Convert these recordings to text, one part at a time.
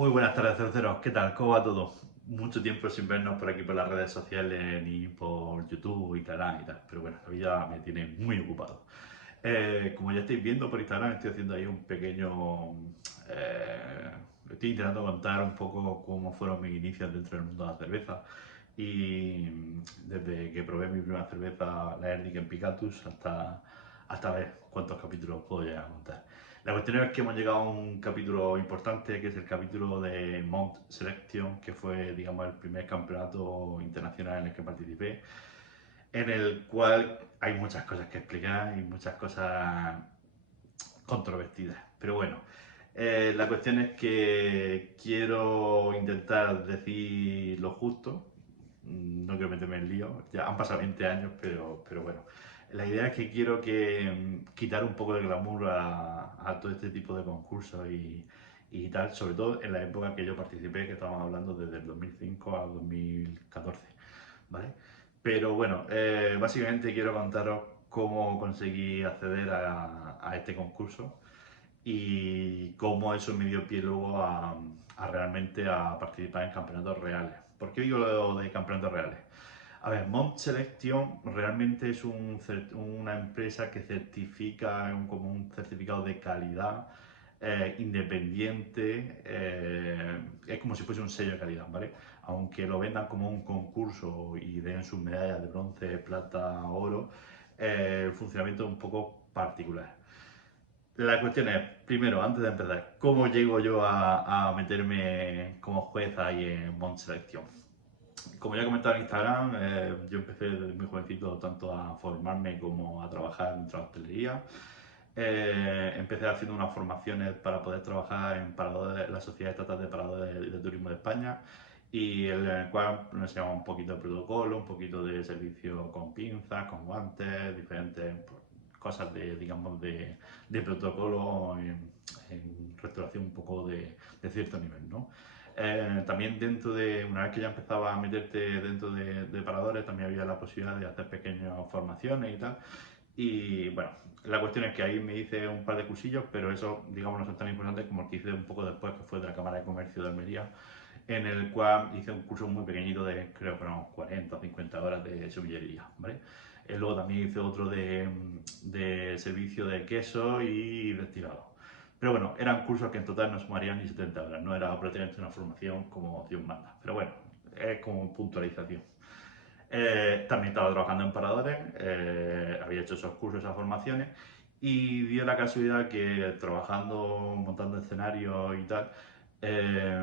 Muy buenas tardes, cerceros. ¿Qué tal? ¿Cómo va todo? Mucho tiempo sin vernos por aquí por las redes sociales ni por YouTube, Instagram y tal. Pero bueno, la vida me tiene muy ocupado. Como ya estáis viendo por Instagram, estoy haciendo ahí un pequeño... eh, estoy intentando contar un poco cómo fueron mis inicios dentro del mundo de la cerveza. Y desde que probé mi primera cerveza, la Heineken Picatus, hasta ver cuántos capítulos puedo llegar a contar. La cuestión es que hemos llegado a un capítulo importante, que es el capítulo de Mount Selection, que fue, digamos, el primer campeonato internacional en el que participé, en el cual hay muchas cosas que explicar y muchas cosas controvertidas. Pero bueno, la cuestión es que quiero intentar decir lo justo. No quiero meterme en lío, ya han pasado 20 años, pero bueno. La idea es que quiero quitar un poco de glamour a todo este tipo de concursos y tal, sobre todo en la época que yo participé, que estábamos hablando desde el 2005 a 2014, ¿vale? Pero bueno, básicamente quiero contaros cómo conseguí acceder a este concurso y cómo eso me dio pie luego a realmente a participar en campeonatos reales. ¿Por qué digo lo de campeonatos reales? A ver, Mount Selection realmente es una empresa que certifica como un certificado de calidad independiente, es como si fuese un sello de calidad, ¿vale? Aunque lo vendan como un concurso y den sus medallas de bronce, plata, oro, el funcionamiento es un poco particular. La cuestión es, primero, antes de empezar, ¿cómo llego yo a meterme como juez ahí en Mont Selección? Como ya he comentado en Instagram, yo empecé desde muy jovencito tanto a formarme como a trabajar dentro de la hostelería. Empecé haciendo unas formaciones para poder trabajar en paradores, la Sociedad Estatal de Paradores de Turismo de España, y en el cual nos enseñaba un poquito de protocolo, un poquito de servicio con pinzas, con guantes, diferentes pues, cosas de, digamos, de protocolo en restauración un poco de cierto nivel, ¿no? También dentro de, una vez que ya empezaba a meterte dentro de paradores, también había la posibilidad de hacer pequeñas formaciones y tal. Y bueno, la cuestión es que ahí me hice un par de cursillos, pero eso, digamos, no son tan importantes como el que hice un poco después, que fue de la Cámara de Comercio de Almería, en el cual hice un curso muy pequeñito de, creo que unos 40 o 50 horas de somillería, ¿vale? Luego también hice otro de servicio de queso y destilado. Pero bueno, eran cursos que en total no sumarían ni 70 horas, no era prácticamente una formación como Dios manda. Pero bueno, es como puntualización. También estaba trabajando en paradores, había hecho esos cursos, esas formaciones, y dio la casualidad que trabajando, montando escenarios y tal, eh,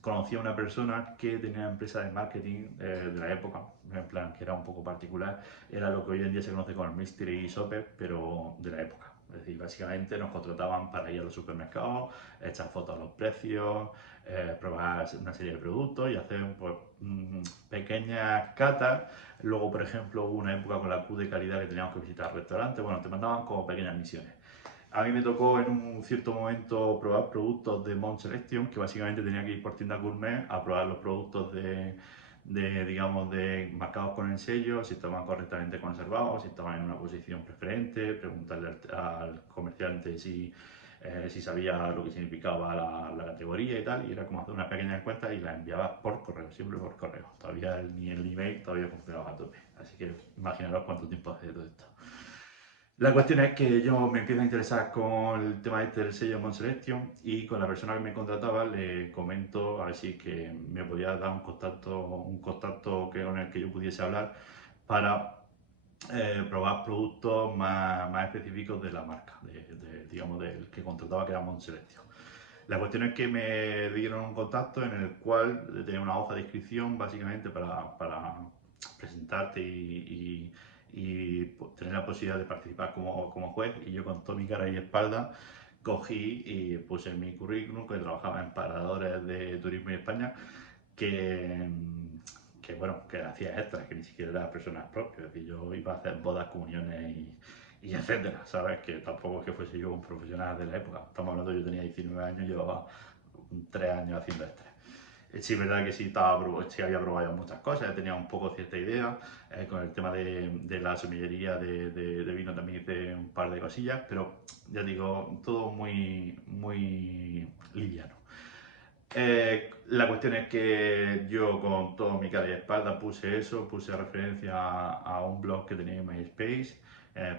conocí a una persona que tenía una empresa de marketing de la época, en plan que era un poco particular, era lo que hoy en día se conoce como el Mystery Shopper, pero de la época. Es decir, básicamente nos contrataban para ir a los supermercados, echar fotos a los precios, probar una serie de productos y hacer pues, pequeñas catas. Luego, por ejemplo, hubo una época con la Q de calidad que teníamos que visitar restaurantes. Bueno, te mandaban como pequeñas misiones. A mí me tocó en un cierto momento probar productos de Mount Selection, que básicamente tenía que ir por tiendas gourmet a probar los productos digamos, de marcados con el sello, si estaban correctamente conservados, si estaban en una posición preferente, preguntarle al comerciante si sabía lo que significaba la categoría y tal, y era como hacer una pequeña encuesta y la enviaba por correo, siempre por correo. Todavía ni el email todavía funcionaba a tope, así que imaginaros cuánto tiempo hace de todo esto. La cuestión es que yo me empiezo a interesar con el tema este del sello Mount Selection y con la persona que me contrataba le comento a ver si que me podía dar un contacto con el que yo pudiese hablar para probar productos más específicos de la marca, digamos, del que contrataba, que era Mount Selection. La cuestión es que me dieron un contacto en el cual tenía una hoja de inscripción básicamente para presentarte y tener la posibilidad de participar como juez, y yo con toda mi cara y espalda cogí y puse en mi currículum que trabajaba en paradores de turismo en España, que, que bueno, que hacía extras, que ni siquiera era personas propias, es decir, yo iba a hacer bodas, comuniones y etcétera, ¿sabes? Que tampoco es que fuese yo un profesional de la época, estamos hablando, yo tenía 19 años, llevaba 3 años haciendo extras. Sí, es verdad que sí, sí había probado muchas cosas, ya tenía un poco cierta idea, con el tema de la somillería de vino también hice un par de cosillas, pero ya digo, todo muy liviano. La cuestión es que yo con toda mi cara y espalda puse eso, puse referencia a un blog que tenía en MySpace,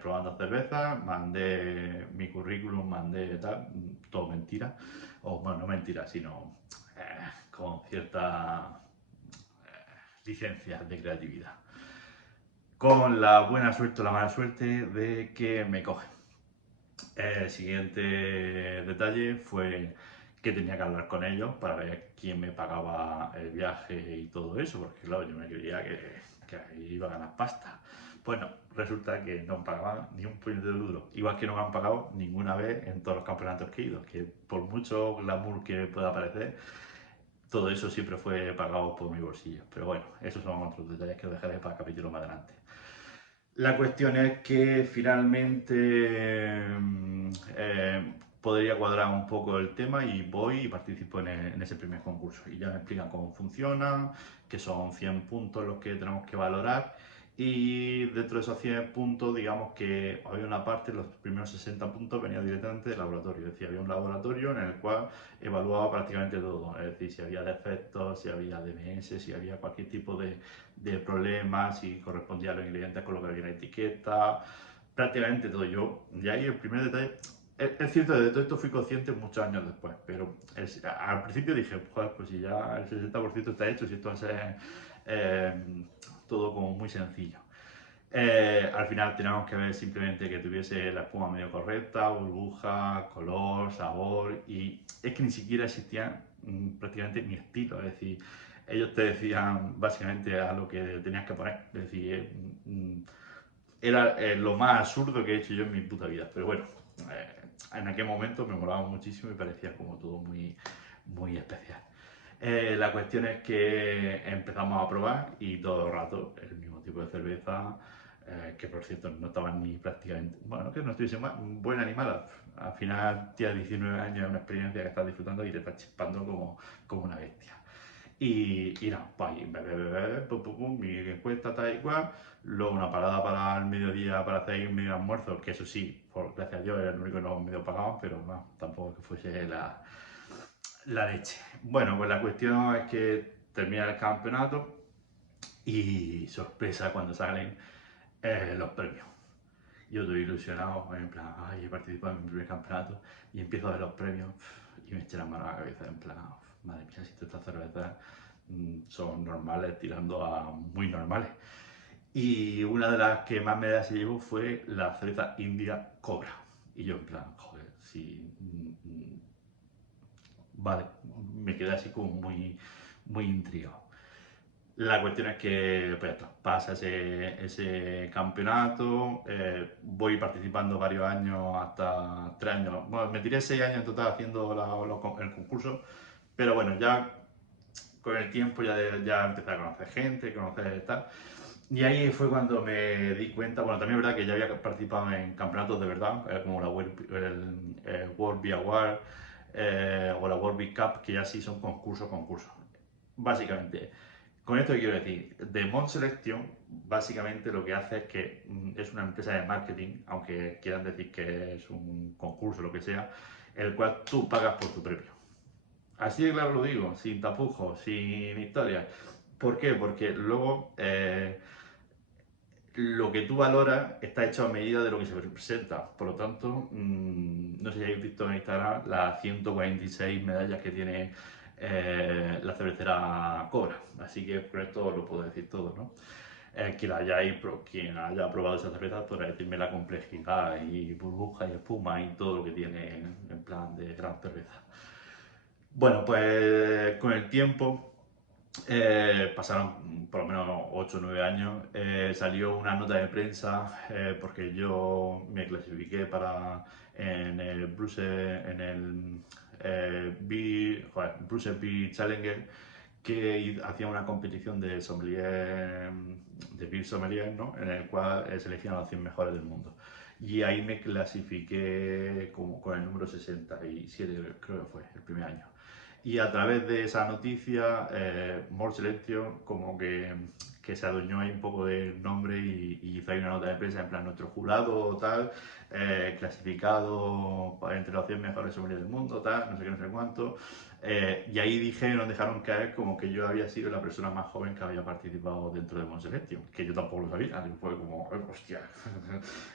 probando cerveza, mandé mi currículum, mandé tal, todo mentira, o bueno, no mentira, sino con cierta licencia de creatividad. Con la buena suerte o la mala suerte de que me cogen. El siguiente detalle fue que tenía que hablar con ellos para ver quién me pagaba el viaje y todo eso, porque claro, yo me creía que ahí iba a ganar pasta. Bueno, resulta que no me pagaban ni un puñetero duro, igual que no me han pagado ninguna vez en todos los campeonatos que he ido, que por mucho glamour que pueda parecer, todo eso siempre fue pagado por mi bolsillo. Pero bueno, esos son otros detalles que dejaré para capítulos más adelante. La cuestión es que finalmente podría cuadrar un poco el tema y voy y participo en ese primer concurso. Y ya me explican cómo funciona, que son 100 puntos los que tenemos que valorar. Y dentro de esos 100 puntos, digamos que había una parte, los primeros 60 puntos venían directamente del laboratorio. Es decir, había un laboratorio en el cual evaluaba prácticamente todo. Es decir, si había defectos, si había DMS, si había cualquier tipo de problemas, si correspondía a los ingredientes con lo que había en la etiqueta, prácticamente todo. Yo, y ahí el primer detalle, es cierto, de todo esto fui consciente muchos años después, pero al principio dije, joder, pues si ya el 60% está hecho, si esto va a ser eh, todo como muy sencillo. Al final teníamos que ver simplemente que tuviese la espuma medio correcta, burbuja, color, sabor, y es que ni siquiera existía prácticamente mi estilo, es decir, ellos te decían básicamente a lo que tenías que poner, es decir, era lo más absurdo que he hecho yo en mi puta vida, pero bueno, en aquel momento me molaba muchísimo y parecía como todo muy, muy especial. La cuestión es que empezamos a probar y todo el rato el mismo tipo de cerveza, que por cierto no estaban ni prácticamente, bueno, que no estuviese buena ni mala. Al final tienes 19 años, es una experiencia que estás disfrutando y te estás chispando como una bestia. Y nada, pues ahí, pum, pum, pum, mi encuesta tal y cual, luego una parada para el mediodía para hacer un medio almuerzo, que eso sí, por, gracias a Dios era el único que no medio pagaban, pero no, tampoco que fuese la leche. Bueno, pues la cuestión es que termina el campeonato y sorpresa cuando salen los premios. Yo estoy ilusionado, en plan, ay, he participado en mi primer campeonato y empiezo a ver los premios y me eché la mano a la cabeza, en plan, madre mía, si estas cervezas son normales tirando a muy normales. Y una de las que más medallas se llevó fue la cerveza india Cobra. Y yo en plan, joder, sí, vale, me quedé así como muy, muy intrigado. La cuestión es que pues, pasa ese campeonato, voy participando varios años, hasta 3 años, bueno, me tiré 6 años en total haciendo el concurso, pero bueno, ya con el tiempo ya empecé a conocer gente, conocer tal, y ahí fue cuando me di cuenta, bueno, también es verdad que ya había participado en campeonatos de verdad, como el World Beer Award o la World Beer Cup, que ya sí son concursos. Básicamente, con esto quiero decir, The Mod Selection básicamente lo que hace es que es una empresa de marketing, aunque quieran decir que es un concurso o lo que sea, el cual tú pagas por tu premio. Así de claro lo digo, sin tapujos, sin historias. ¿Por qué? Porque luego lo que tú valoras está hecho a medida de lo que se presenta. Por lo tanto, no sé si habéis visto en Instagram las 146 medallas que tiene la cervecera Cobra. Así que con esto lo puedo decir todo, ¿no? Quien haya probado esa cerveza podrá decirme la complejidad y burbuja y espuma y todo lo que tiene en plan de gran cerveza. Bueno, pues con el tiempo pasaron por lo menos 8 o 9 años, salió una nota de prensa porque yo me clasifiqué en el Bruce Beer Challenger, que hacía una competición de sommelier, de beer sommelier, ¿no? En el cual seleccionan a los 100 mejores del mundo. Y ahí me clasifiqué como con el número 67, creo que fue, el primer año. Y a través de esa noticia, More Selection como que que se adueñó ahí un poco del nombre y hizo ahí una nota de prensa en plan nuestro jurado tal, clasificado entre los 100 mejores sommeliers del mundo tal, no sé qué, no sé cuánto. Y ahí dijeron, dejaron caer como que yo había sido la persona más joven que había participado dentro de Monselection, que yo tampoco lo sabía, y fue como, hostia,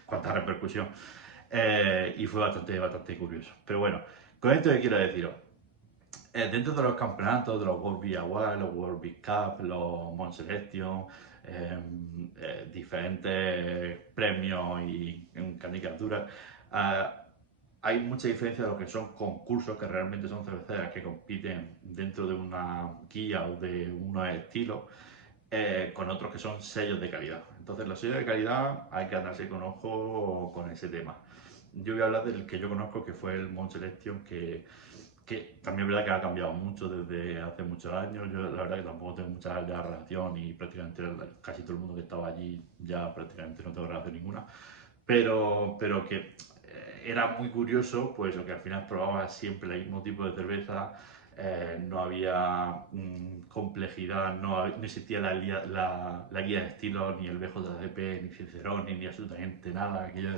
cuánta repercusión. Y fue bastante curioso. Pero bueno, con esto que quiero deciros, dentro de los campeonatos, de los World Beer Awards, los World Beer Cup, los Monselection, diferentes premios y candidaturas, hay mucha diferencia de lo que son concursos que realmente son cerveceras que compiten dentro de una guía o de unos estilos con otros que son sellos de calidad. Entonces, los sellos de calidad hay que andarse con ojo con ese tema. Yo voy a hablar del que yo conozco, que fue el Mont Selection, que también es verdad que ha cambiado mucho desde hace muchos años. Yo la verdad que tampoco tengo mucha ya relación y prácticamente casi todo el mundo que estaba allí ya prácticamente no tengo relación ninguna. Pero que era muy curioso, pues lo que al final probaba siempre el mismo tipo de cerveza, no había complejidad, no existía la guía de estilo, ni el BJCP, ni Cicerone, ni absolutamente nada, aquello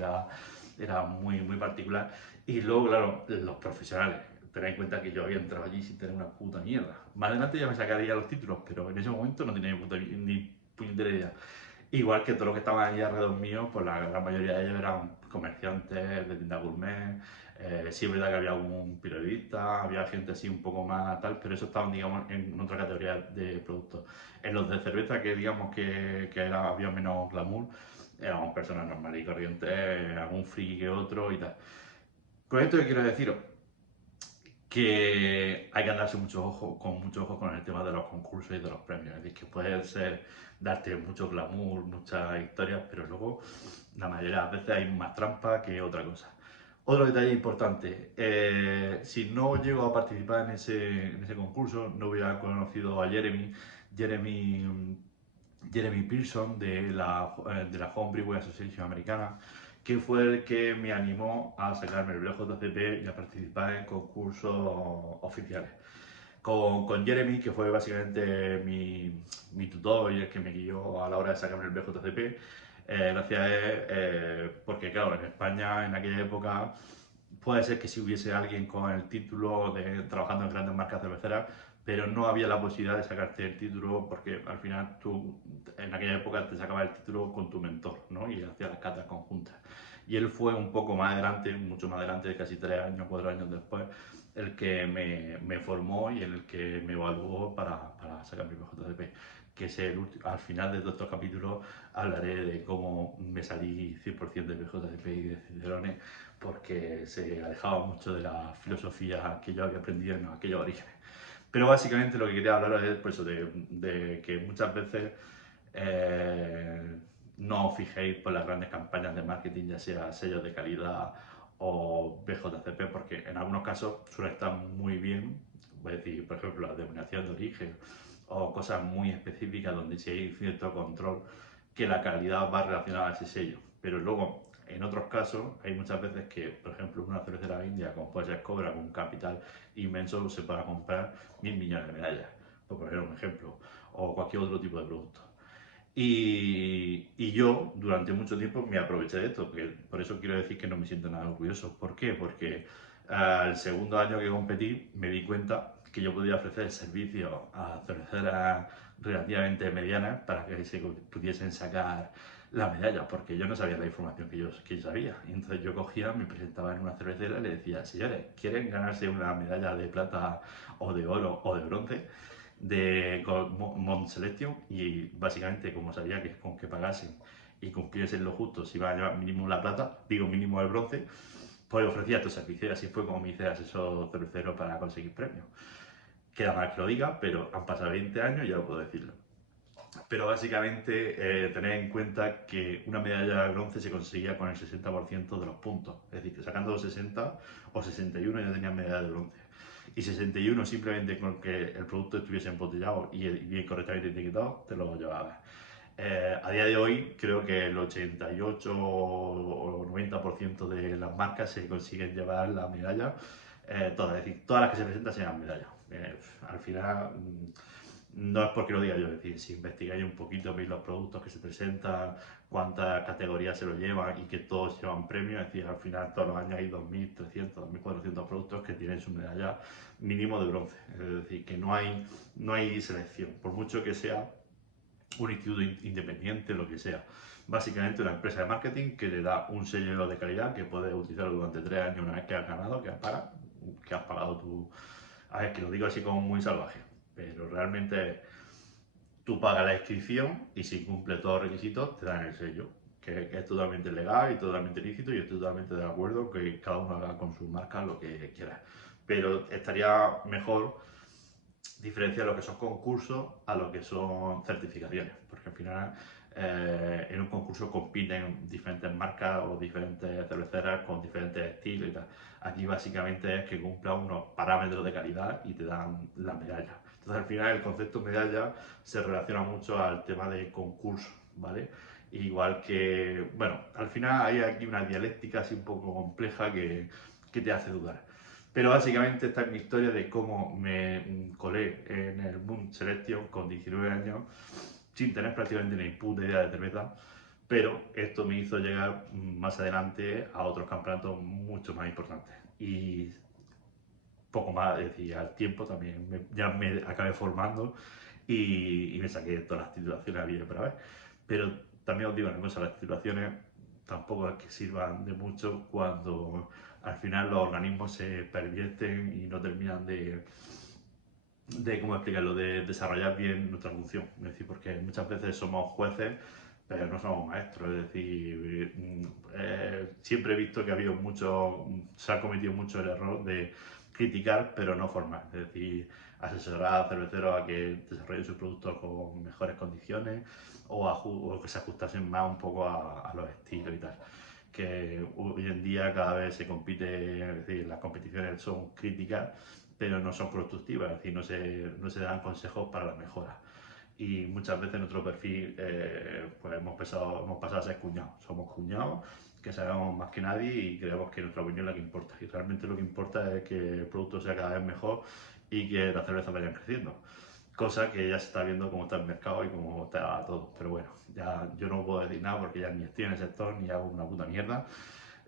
era muy particular. Y luego, claro, los profesionales, tened en cuenta que yo había entrado allí sin tener una puta mierda. Más adelante ya me sacaría los títulos, pero en ese momento no tenía ni puñetera idea. Igual que todos los que estaban ahí alrededor mío, pues la gran mayoría de ellos eran comerciantes de tienda gourmet. Sí es verdad que había algún periodista, había gente así un poco más tal, pero eso estaban, digamos, en otra categoría de productos. En los de cerveza, que digamos que había menos glamour, éramos personas normales y corrientes, algún friki que otro y tal. Con esto que quiero deciros, que hay que andarse mucho ojo con el tema de los concursos y de los premios. Es decir, que puede ser darte mucho glamour, muchas historias, pero luego la mayoría de las veces hay más trampa que otra cosa. Otro detalle importante, si no llego a participar en ese concurso, no hubiera conocido a Jeremy, Jeremy Pearson de la Homebrew Association americana, que fue el que me animó a sacarme el BJCP y a participar en concursos oficiales. Con Jeremy, que fue básicamente mi tutor y el que me guió a la hora de sacarme el BJCP, gracias a él, porque claro, en España en aquella época puede ser que si hubiese alguien con el título de trabajando en grandes marcas cerveceras, pero no había la posibilidad de sacarte el título porque al final tú en aquella época te sacabas el título con tu mentor, ¿no? Y hacías las catas conjuntas. Y él fue un poco más adelante, mucho más adelante, casi 3 años, 4 años después, el que me formó y el que me evaluó para sacar mi BJCP. Que es al final de todos estos capítulos hablaré de cómo me salí 100% de BJCP y de Cicerone porque se alejaba mucho de la filosofía que yo había aprendido en aquellos orígenes. Pero básicamente lo que quería hablar es pues, de que muchas veces no os fijéis por las grandes campañas de marketing, ya sea sellos de calidad o BJCP, porque en algunos casos suele estar muy bien, voy a decir, por ejemplo, la denominación de origen o cosas muy específicas donde si hay cierto control que la calidad va relacionada a ese sello. Pero luego, en otros casos, hay muchas veces que, por ejemplo, una cervecera india, como puede ser Cobra, con un capital inmenso, se pueda comprar 1.000 millones de medallas, por poner un ejemplo, o cualquier otro tipo de producto. Y yo durante mucho tiempo me aproveché de esto, porque por eso quiero decir que no me siento nada orgulloso. ¿Por qué? Porque al segundo año que competí me di cuenta que yo podía ofrecer servicios a cerveceras relativamente medianas para que se pudiesen sacar la medalla, porque yo no sabía la información que yo sabía. Y entonces yo cogía, me presentaba en una cervecera y le decía, señores, ¿quieren ganarse una medalla de plata o de oro o de bronce? De Mont Selection y básicamente como sabía que con que pagasen y cumpliesen lo justo si iba a llevar mínimo la plata, digo mínimo el bronce, pues ofrecía estos servicios y así fue como me hice asesor cervecero para conseguir premios. Queda mal que lo diga, pero han pasado 20 años y ya lo puedo decirlo. Pero básicamente tener en cuenta que una medalla de bronce se conseguía con el 60% de los puntos. Es decir, que sacando los 60 o 61 ya tenías medalla de bronce. Y 61 simplemente con que el producto estuviese embotellado y bien correctamente etiquetado, te lo llevabas. A día de hoy creo que el 88 o 90% de las marcas se consiguen llevar la medalla, todas, es decir, todas las que se presentan se llevan medalla. Al final No es porque lo diga yo, es decir, si investigáis un poquito, veis los productos que se presentan, cuántas categorías se lo llevan y que todos llevan premios, es decir, al final todos los años hay 2.300, 2.400 productos que tienen su medalla mínimo de bronce, es decir, que no hay selección, por mucho que sea un instituto independiente, lo que sea. Básicamente una empresa de marketing que le da un sello de calidad que puedes utilizarlo durante 3 años una vez que has ganado, que has pagado tu... A ver, que lo digo así como muy salvaje, pero realmente tú pagas la inscripción y si cumple todos los requisitos te dan el sello, que es totalmente legal y totalmente lícito y estoy totalmente de acuerdo que cada uno haga con su marca lo que quiera. Pero estaría mejor diferenciar lo que son concursos a lo que son certificaciones, porque al final en un concurso compiten diferentes marcas o diferentes cerveceras con diferentes estilos y tal. Aquí básicamente es que cumpla unos parámetros de calidad y te dan la medalla. Entonces al final el concepto medalla se relaciona mucho al tema de concurso, ¿vale? Igual que, bueno, al final hay aquí una dialéctica así un poco compleja que te hace dudar. Pero básicamente esta es mi historia de cómo me colé en el Boom Selection con 19 años, sin tener prácticamente ni puta idea de cerveza, pero esto me hizo llegar más adelante a otros campeonatos mucho más importantes. Y poco más, es decir, al tiempo también ya me acabé formando y me saqué todas las titulaciones había para ver. Pero también os digo una cosa, las titulaciones tampoco es que sirvan de mucho cuando al final los organismos se pervierten y no terminan de ¿cómo explicarlo?, de desarrollar bien nuestra función. Es decir, porque muchas veces somos jueces, pero no somos maestros. Es decir, siempre he visto que ha habido mucho, se ha cometido mucho el error de criticar, pero no formar. Es decir, asesorar a cerveceros a que desarrollen sus productos con mejores condiciones o que se ajustasen más un poco a los estilos y tal. Que hoy en día cada vez se compite, es decir, las competiciones son críticas, pero no son constructivas, es decir, no se dan consejos para la mejora. Y muchas veces en nuestro perfil pues hemos pasado a ser cuñados. Somos cuñados que sabemos más que nadie y creemos que nuestra opinión es la que importa. Y realmente lo que importa es que el producto sea cada vez mejor y que las cervezas vayan creciendo. Cosa que ya se está viendo cómo está el mercado y cómo está todo. Pero bueno, ya yo no puedo decir nada porque ya ni estoy en el sector ni hago una puta mierda,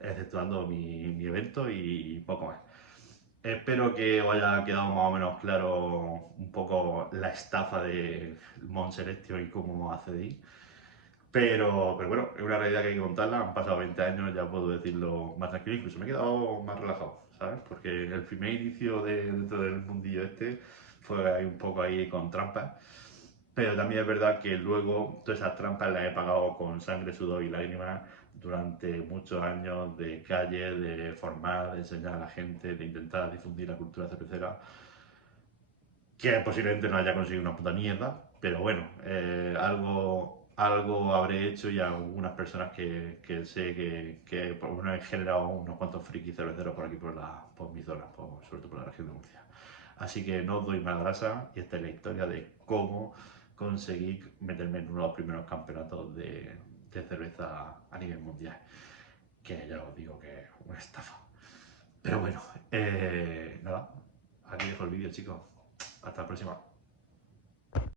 exceptuando mi evento y poco más. Espero que os haya quedado más o menos claro un poco la estafa de Mont Selection y cómo accedí. Pero bueno, es una realidad que hay que contarla. Han pasado 20 años, ya puedo decirlo más tranquilo. Incluso me he quedado más relajado, ¿sabes? Porque el primer inicio dentro del mundillo este fue ahí un poco ahí con trampas. Pero también es verdad que luego todas esas trampas las he pagado con sangre, sudor y lágrimas durante muchos años de calle, de formar, de enseñar a la gente, de intentar difundir la cultura cervecera, que posiblemente no haya conseguido una puta mierda, pero bueno, algo habré hecho y algunas personas que sé que por lo menos he generado unos cuantos frikis cerveceros por aquí, por mi zona, sobre todo por la región de Murcia. Así que no os doy más grasa y esta es la historia de cómo conseguí meterme en uno de los primeros campeonatos de cerveza a nivel mundial, que ya os digo que es una estafa. Pero bueno, nada, aquí dejo el vídeo, chicos. Hasta la próxima.